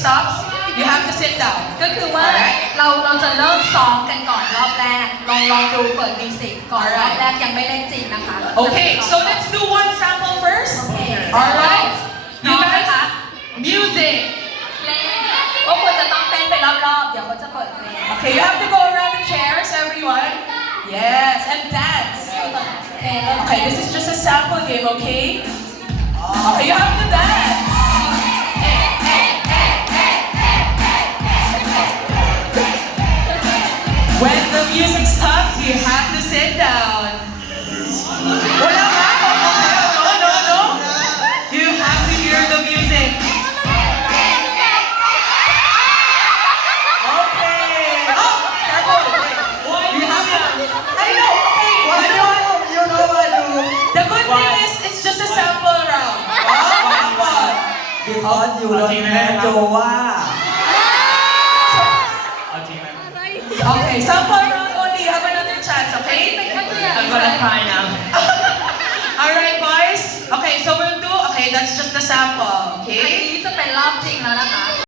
stops, you have to sit down. ก็คือว่าเราจะเริ่มซ้อมกันก่อนรอบแรกลองดูเปิดมิวสิกก่อนรอบแรกยังไม่เล่นจริงนะคะ Okay, so let's do one sample first. Alright? You guys, music. เพลงพวกคุณจะต้องเต้นไปรอบๆเดี๋ยวเขาจะเปิดเพลง Okay, you have to go around the chairs, everyone. Yes, and dance. เพลงเริ่ม Okay, this is just a sample game, okay? Okay, you have to dance. When the music stops, you have to sit down. Wala ka? No. You have to hear the music. Okay. Oh, careful. You have to. I know. Okay. You know what I do? The good thing is, it's just a sample round. Sample. Because you don't know โจว่า Okay, sample round only. You have another chance, okay? I'm gonna cry now. Alright, boys. Okay, so we'll do. Okay, that's just the sample. อัน Okay. นี้จะเป็นรอบจริงแล้วนะคะ